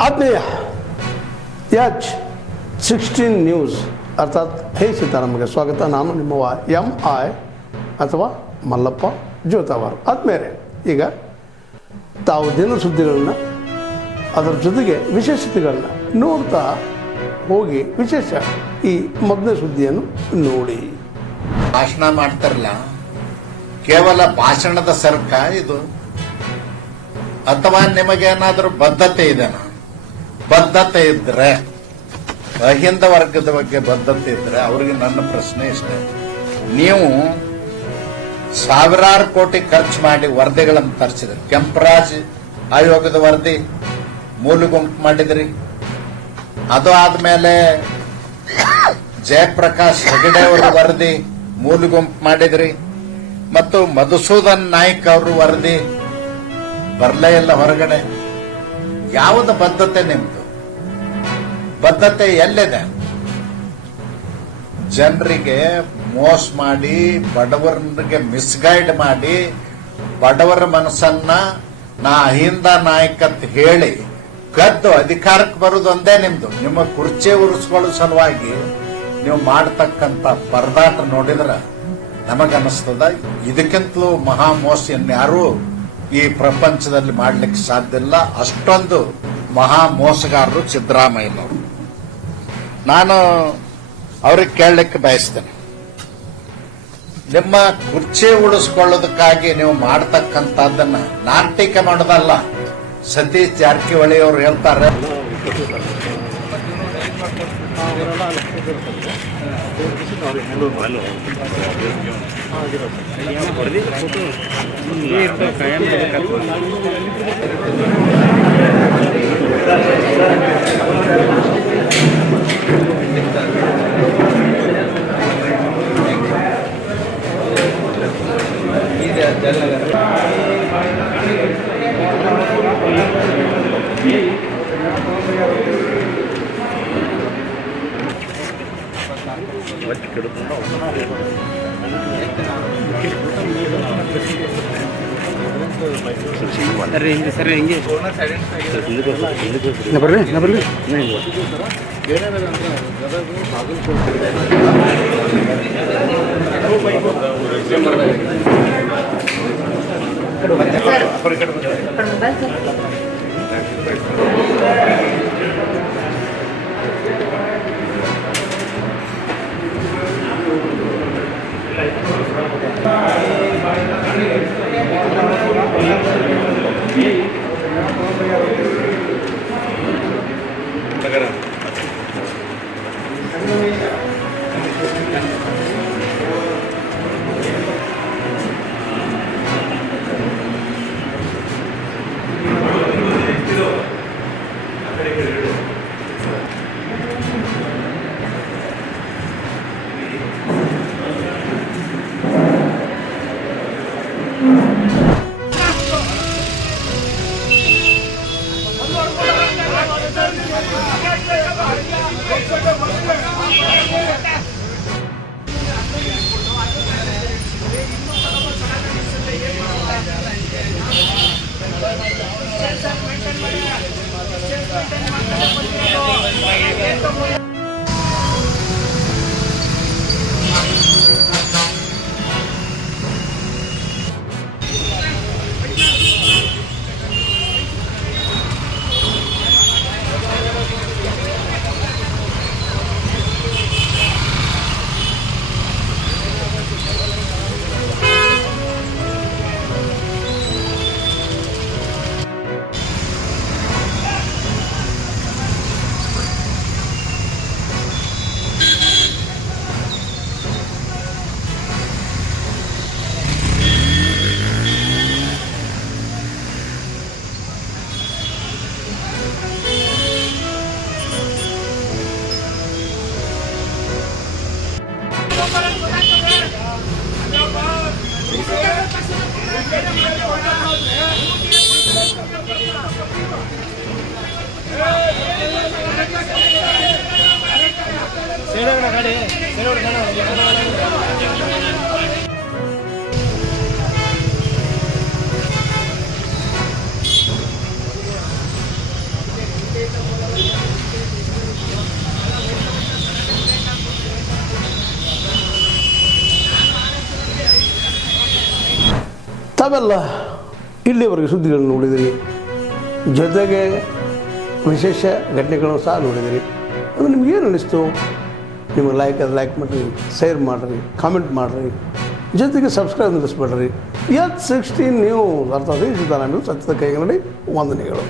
ಆತ್ಮೀಯ H16 news ಅರ್ಥಾತ್ ಹೇ ಸೀತಾರಾಮಗೆ ಸ್ವಾಗತ. ನಾನು ನಿಮ್ಮವ MI ಅಥವಾ ಮಲ್ಲಪ್ಪ ಜೋತಾವಾರ್. ಆದ್ಮೇಲೆ ಈಗ ತಾವು ದಿನ ಸುದ್ದಿಗಳನ್ನ ಅದರ ಜೊತೆಗೆ ವಿಶೇಷತೆಗಳನ್ನ ನೋಡ್ತಾ ಹೋಗಿ ವಿಶೇಷ ಈ ಮೊದಲನೇ ಸುದ್ದಿಯನ್ನು ನೋಡಿ. ಭಾಷಣ ಮಾಡ್ತಾರಲ್ಲ, ಕೇವಲ ಭಾಷಣದ ಸರ್ಕ ಇದು ಅಥವಾ ನಿಮಗೇನಾದ್ರೂ ಬದ್ಧತೆ ಇದೆನಾ? ಬದ್ಧತೆ ಇದ್ರೆ, ಅಹಿಂದ ವರ್ಗದ ಬಗ್ಗೆ ಬದ್ಧತೆ ಇದ್ರೆ ಅವ್ರಿಗೆ ನನ್ನ ಪ್ರಶ್ನೆ ಇಷ್ಟೇ. ನೀವು ಸಾವಿರಾರು ಕೋಟಿ ಖರ್ಚು ಮಾಡಿ ವರದಿಗಳನ್ನು ತರಿಸಿದ್ರಿ. ಕೆಂಪರಾಜ್ ಆಯೋಗದ ವರದಿ ಮೂಲ ಗುಂಪು ಮಾಡಿದ್ರಿ. ಅದು ಆದ್ಮೇಲೆ ಜಯಪ್ರಕಾಶ್ ಹೆಗಡೆ ಅವರ ವರದಿ ಮೂಲ ಗುಂಪು ಮಾಡಿದ್ರಿ. ಮತ್ತು ಮಧುಸೂದನ್ ನಾಯ್ಕ್ ಅವ್ರ ವರದಿ ಬರಲೇ ಇಲ್ಲ ಹೊರಗಡೆ. ಯಾವುದು ಬದ್ಧತೆ ನಿಮ್ದು? ಬದ್ಧತೆ ಎಲ್ಲಿದೆ? ಜನರಿಗೆ ಮೋಸ ಮಾಡಿ, ಬಡವರಿಗೆ ಮಿಸ್ಗೈಡ್ ಮಾಡಿ, ಬಡವರ ಮನಸ್ಸನ್ನ ನಾ ಅಹಿಂದ ನಾಯಕ ಅಂತ ಹೇಳಿ ಗದ್ದು ಅಧಿಕಾರಕ್ಕೆ ಬರುವುದು ಒಂದೇ ನಿಮ್ದು. ನಿಮ್ಮ ಕುರ್ಚಿ ಉರಿಸ್ಕೊಳ್ಳೋ ಸಲುವಾಗಿ ನೀವು ಮಾಡತಕ್ಕಂತ ಪರದಾಟ ನೋಡಿದ್ರೆ ನಮಗನ್ನಿಸ್ತದ ಇದಕ್ಕಿಂತಲೂ ಮಹಾ ಮೋಸ ಇನ್ಯಾರೂ ಈ ಪ್ರಪಂಚದಲ್ಲಿ ಮಾಡ್ಲಿಕ್ಕೆ ಸಾಧ್ಯ ಇಲ್ಲ. ಅಷ್ಟೊಂದು ಮಹಾ ಮೋಸಗಾರರು ಸಿದ್ದರಾಮಯ್ಯನವರು. ನಾನು ಅವ್ರಿಗೆ ಕೇಳಲಿಕ್ಕೆ ಬಯಸ್ತೇನೆ, ನಿಮ್ಮ ಕುರ್ಚಿ ಉಳಿಸ್ಕೊಳ್ಳೋದಕ್ಕಾಗಿ ನೀವು ಮಾಡತಕ್ಕಂಥದ್ದನ್ನ ನಾನ್ ಟೀಕೆ ಮಾಡೋದಲ್ಲ. ಸತೀಶ್ ಜಾರಕಿಹೊಳಿ ಅವರು ಹೇಳ್ತಾರೆ, ತಾವೆಲ್ಲ ಇಲ್ಲಿವರೆಗೆ ಸುದ್ದಿಗಳನ್ನು ನೋಡಿದಿರಿ, ಜೊತೆಗೆ ವಿಶೇಷ ಘಟನೆಗಳನ್ನು ಸಹ ನೋಡಿದಿರಿ. ಅದು ನಿಮಗೇನು ಅನ್ನಿಸ್ತು? ನಿಮಗೆ ಲೈಕ್ ಮಾಡಿರಿ, ಶೇರ್ ಮಾಡಿರಿ, ಕಾಮೆಂಟ್ ಮಾಡಿರಿ, ಜೊತೆಗೆ ಸಬ್ಸ್ಕ್ರೈಬ್ ನಿಲ್ಲಿಸ್ಬೇಡ್ರಿ. H16 ನ್ಯೂಸ್ ಅರ್ಥಾತ್ ಈ ಸಿದ್ದರಾಮಯ್ಯ ಸತ್ಯದ ಕೈಗನ್ನಡಿ ವಂದನೆಗಳು.